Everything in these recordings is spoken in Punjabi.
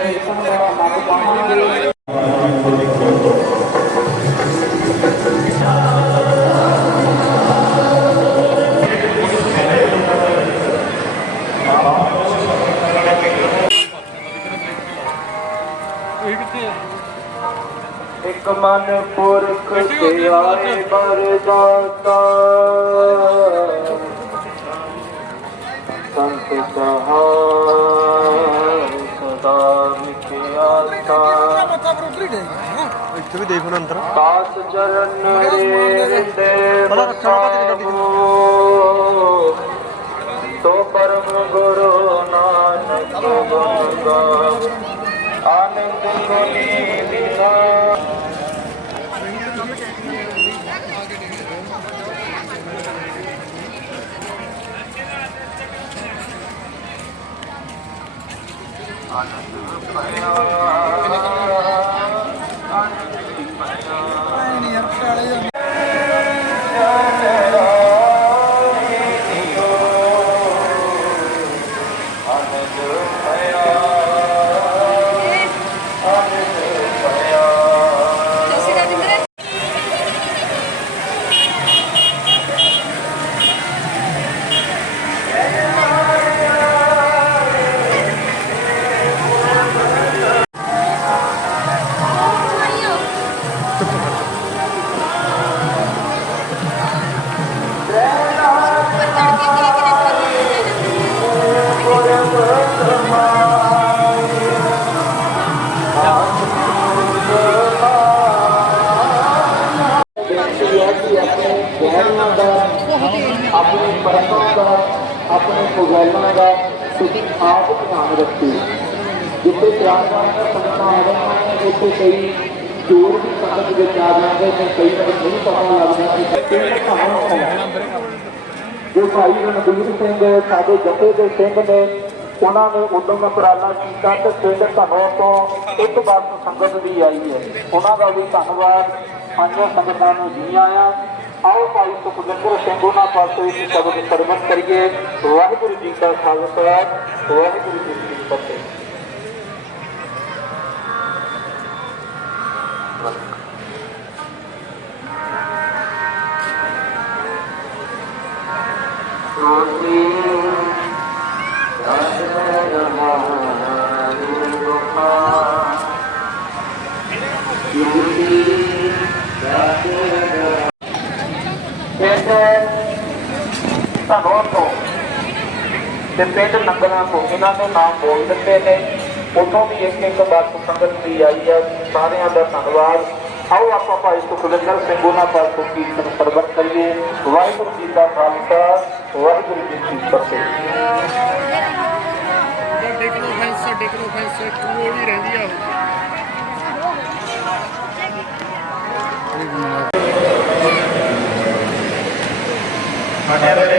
ਦਰਸ਼ਨ ਦਾ ਆਨੰਦ ਮਾਣਾਂਗੇ ਇੱਕ ਮਨ ਪੁਰਖ ਵੀ ਦੇਖ ਹੁਣ ਅੰਦਰ। ਕਾਸ ਚਰਨ ਹਿਰਦੇ ਪਤਾ ਰੱਖਣਾ ਪਤਾ ਗੱਡੀ। ਤੋ ਪਰਮ ਗੁਰੂ ਨਾਨਕ ਗੁਣ ਆਨੰਦ ਕੋਲੀ ਦਿਨਾ ਜੈਸੇ ਆਪ ਧਿਆਨ ਰੱਖੋ। ਜਿੱਥੇ ਪਿਆਰਾਂ ਦਾ ਸੰਗਤਾਂ ਆ ਰਹੀਆਂ ਨੇ ਉੱਥੇ ਕਈ ਚੋਰ ਵੀ ਸੰਗਤ ਵਿੱਚ ਆ ਜਾਂਦੇ ਨੇ, ਕਈ ਵਾਰ ਨਹੀਂ ਪਤਾ ਲੱਗਦਾ ਕਿ ਕਿਹੜੇ ਕਹਾਣੀ ਹੈ ਜੋ ਭਾਈ ਰਣਬੀਰ ਸਿੰਘ, ਸਾਡੇ ਜੱਥੇ ਦੇ ਸਿੰਘ ਨੇ, ਉਹਨਾਂ ਨੇ ਉਦਮ ਉਪਰਾਲਾ ਕੀਤਾ ਤੇ ਪਿੰਡ ਧਨੋ ਤੋਂ ਇੱਕ ਬੱਸ ਸੰਗਤ ਵੀ ਆਈ ਹੈ। ਉਹਨਾਂ ਦਾ ਵੀ ਧੰਨਵਾਦ। ਪੰਜ ਸੰਗਤਾਂ ਨੂੰ ਜੀ ਆਇਆਂ। ਆਓ ਭਾਈ ਸੁਖਵਿੰਦਰ ਸਿੰਘ ਉਹਨਾਂ ਪਾਸੋਂ ਇੱਕ ਸ਼ਬਦ ਸਰਵਨ ਕਰੀਏ। ਵਾਹਿਗੁਰੂ ਜੀ ਕਾ ਖਾਲਸਾ, ਵਾਹਿਗੁਰੂ ਜੀ ਕੀ ਫਤਿਹ। ਪਿੰਡ ਧਨੋਰ ਤੋਂ ਤੇ ਪਿੰਡ ਨੰਗਲਾਂ ਤੋਂ ਇਹਨਾਂ ਦੇ ਨਾਮ ਬੋਲ ਦਿੱਤੇ ਨੇ। ਉਥੋਂ ਵੀ ਇੱਕ ਇੱਕ ਬੱਸ ਸੰਗਤ ਵੀ ਆਈ ਹੈ। ਸਾਰਿਆਂ ਦਾ ਧੰਨਵਾਦ। ਆਓ ਆਪਾਂ ਭਾਈ ਸੁਖਵਿੰਦਰ ਸਿੰਘ ਉਹਨਾਂ ਪਾਸੋਂ ਕੀਰਤਨ ਸਰਬਤ ਕਰੀਏ। ਵਾਹਿਗੁਰੂ ਜੀ ਦਾ ਖਾਲਸਾ, ਵਾਹਿਗੁਰੂ ਜੀ ਕੀ ਫਤਿਹ। ਸਾਡੇ ਕੋਲ ਫੈਂਸ ਸਾਡੇ ਕੋਲ ਫੈਂਸ ਕੋਲ ਹੀ ਰਹਿੰਦੀ ਆ। ਉਹ ਇਹ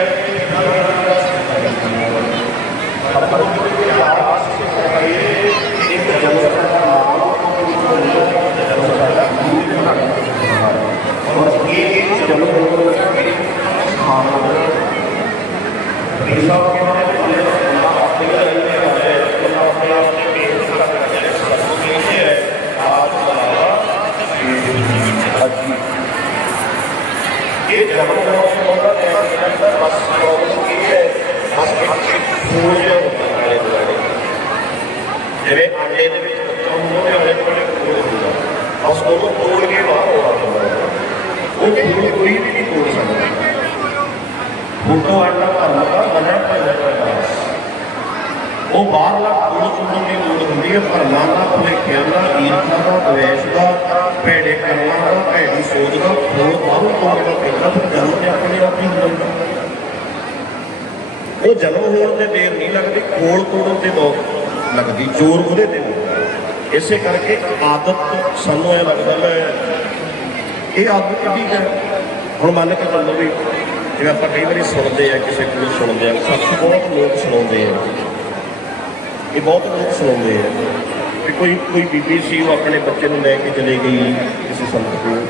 ਤੋੜ ਕੇ ਬਾਹਰ ਆਉਣਾ ਹੁੰਦਾ ਹੈ। ਉਹ ਫੂਲ ਕੋਈ ਵੀ ਨਹੀਂ ਤੋੜ ਸਕਦਾ। ਫੋਟੋ ਆਟਾ ਭਰਨਾ ਦਾ ਮਨਾਂ ਭੰਜਰ ਉਹ ਬਾਹਰਲਾ ਫੂਲ ਤੋੜਨ ਦੀ ਲੋੜ ਹੁੰਦੀ ਹੈ, ਪਰ ਦਾ ਭੁਲੇਖਿਆਂ ਦਾ ਈਰਖਾ ਦਾ ਦਵੇਸ਼ ਦਾ, ਭੇੜੇ ਕਰਮਾਂ ਦਾ, ਭੈੜੀ ਸੋਚ ਦਾ ਫੂਲ ਬਾਹਰੋਂ ਤੋੜਨਾ ਪੈਂਦਾ ਫਿਰ ਜਨਮ ਤੇ ਆਪਣੇ ਆਪ ਹੀ ਹੋ। ਉਹ ਜਨਮ ਹੋਣ ਤੇ ਦੇਰ ਨਹੀਂ ਲੱਗਦੀ, ਖੋਲ ਤੋੜਨ ਤੇ ਬਹੁਤ ਲੱਗਦੀ ਚੋਰ ਉਹਦੇ ਤੇ ਇਸੇ ਕਰਕੇ ਆਦਤ ਸਾਨੂੰ ਇਹ ਲੱਗਦਾ ਮੈਂ ਇਹ ਆਦਤ ਕਿਹਦੀ ਹੈ। ਹੁਣ ਮੰਨ ਕੇ ਚੱਲੋ ਵੀ ਜਿਵੇਂ ਆਪਾਂ ਕਈ ਵਾਰੀ ਸੁਣਦੇ ਆ, ਕਿਸੇ ਕੋਲ ਸੁਣਦੇ ਆ, ਸੱਚ ਬਹੁਤ ਲੋਕ ਸੁਣਾਉਂਦੇ ਆ। ਇਹ ਬਹੁਤ ਲੋਕ ਸੁਣਾਉਂਦੇ ਆ। ਕਿ ਕੋਈ ਕੋਈ ਬੀਬੀ ਸੀ, ਉਹ ਆਪਣੇ ਬੱਚੇ ਨੂੰ ਲੈ ਕੇ ਚਲੇ ਗਈ ਕਿਸੇ ਸੰਤ ਕੋਲ।